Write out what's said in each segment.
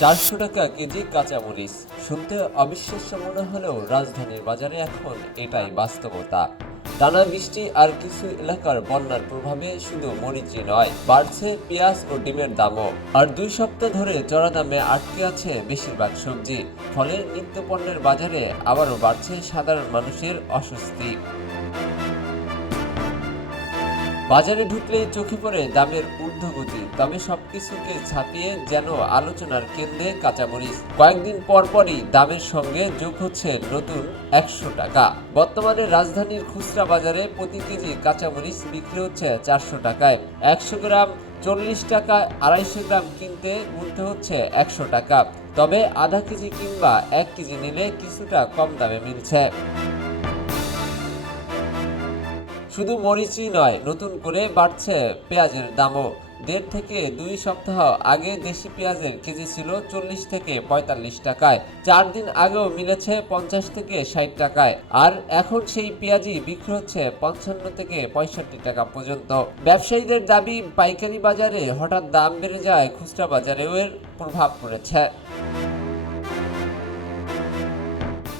400 টাকা কেজি কাঁচামরিচ। শুনতে অবিশ্বাস্য মনে হলেও রাজধানীর বাজারে এখন এটাই বাস্তবতা। টানা বৃষ্টি আর কিছু এলাকার বন্যার প্রভাবে শুধু মরিচই নয়, বাড়ছে পেঁয়াজ ও ডিমের দামও। আর 2 সপ্তাহ ধরে চড়া দামে আটকে আছে বেশিরভাগ সবজি। ফলে নিত্যপণ্যের বাজারে আবারও বাড়ছে সাধারণ মানুষের অস্বস্তি। বাজারে ঢুকলেই চোখে পড়ে দামের ঊর্ধ্বগতি, তবে সবকিছুকে ছাপিয়ে যেন আলোচনার কেন্দ্রে কাঁচামরিচ। কয়েকদিন পরপরই দামের সঙ্গে যোগ হচ্ছে নতুন 100 টাকা। বর্তমানে রাজধানীর খুচরা বাজারে প্রতি কেজি কাঁচামরিচ বিক্রি হচ্ছে 400 টাকায়। 100 গ্রাম 40 টাকা, 250 গ্রাম কিনতে উঠতে হচ্ছে 100 টাকা। তবে আধা কেজি কিংবা 1 কেজি নিলে কিছুটা কম দামে মিলছে। শুধু মরিচই নয়, নতুন করে বাড়ছে পেঁয়াজের দামও। 1.5 থেকে 2 সপ্তাহ আগে দেশি পেঁয়াজের কেজি ছিল 40 থেকে 45 টাকায়। 4 দিন আগেও মিলেছে 50 থেকে 60 টাকায়। আর এখন সেই পেঁয়াজই বিক্রি হচ্ছে 55 থেকে 65 টাকা পর্যন্ত। ব্যবসায়ীদের দাবি, পাইকারি বাজারে হঠাৎ দাম বেড়ে যায়, খুচরা বাজারেও এর প্রভাব পড়েছে।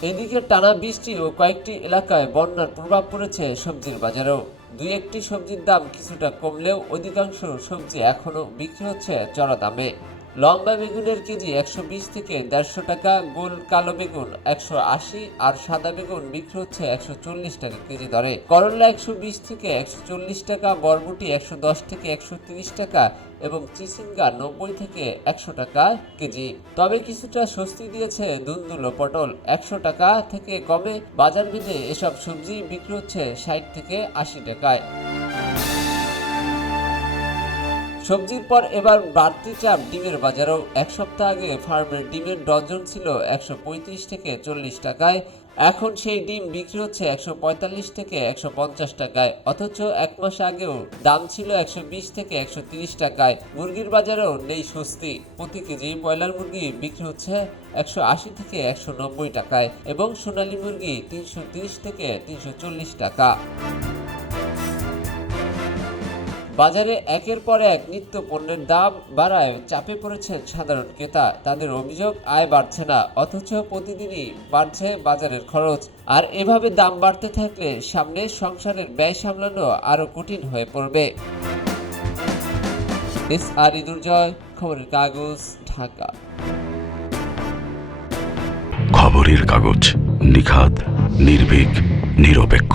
এদিকে টানা বৃষ্টি ও কয়েকটি এলাকায় বন্যার প্রভাব পড়েছে সবজির বাজারেও। 2-1টি সবজির দাম কিছুটা কমলেও অধিকাংশ সবজি এখনও বিক্রি হচ্ছে চড়া দামে। লম্বা বেগুনের কেজি 120 থেকে 150 টাকা, গোল কালো বেগুন 180 আর সাদা বেগুন বিক্রি হচ্ছে 140 টাকা কেজি দরে। করলা 120 থেকে 140 টাকা, বরবটি 110 থেকে 130 টাকা এবং চিচিঙ্গা 90 থেকে 100 টাকা কেজি। তবে কিছুটা স্বস্তি দিয়েছে ধুন্দুলো পটল, 100 টাকা থেকে কমে বাজার ভেদে এসব সবজি বিক্রি হচ্ছে 60 থেকে 80 টাকায়। সবজির পর এবার বাড়তি চাপ ডিমের বাজারেও। 1 সপ্তাহ আগে ফার্মের ডিমের ডজন ছিল 135 থেকে 40 টাকায়। এখন সেই ডিম বিক্রি হচ্ছে 145 থেকে 150 টাকায়। অথচ 1 মাস আগেও দাম ছিল 120 থেকে 130 টাকায়। মুরগির বাজারেও নেই স্বস্তি। প্রতি কেজি ব্রয়লার মুরগি বিক্রি হচ্ছে 180 থেকে 190 টাকায় এবং সোনালী মুরগি 330 থেকে 340 টাকা। বাজারে একের পর এক নিত্য পণ্যের দাম বাড়ায় চাপে পড়েছেন সাধারণ ক্রেতা। তাদের অভিযোগ, আয় বাড়ছে না, অথচ প্রতিদিনই বাড়ছে বাজারের খরচ। আর এভাবে দাম বাড়তে থাকলে সামনে সংসারের ব্যয় সামলানো আরও কঠিন হয়ে পড়বে। SR দুর্জয়, খবরের কাগজ, ঢাকা। খবরের কাগজ, নিখাত, নির্ভীক, নিরপেক্ষ।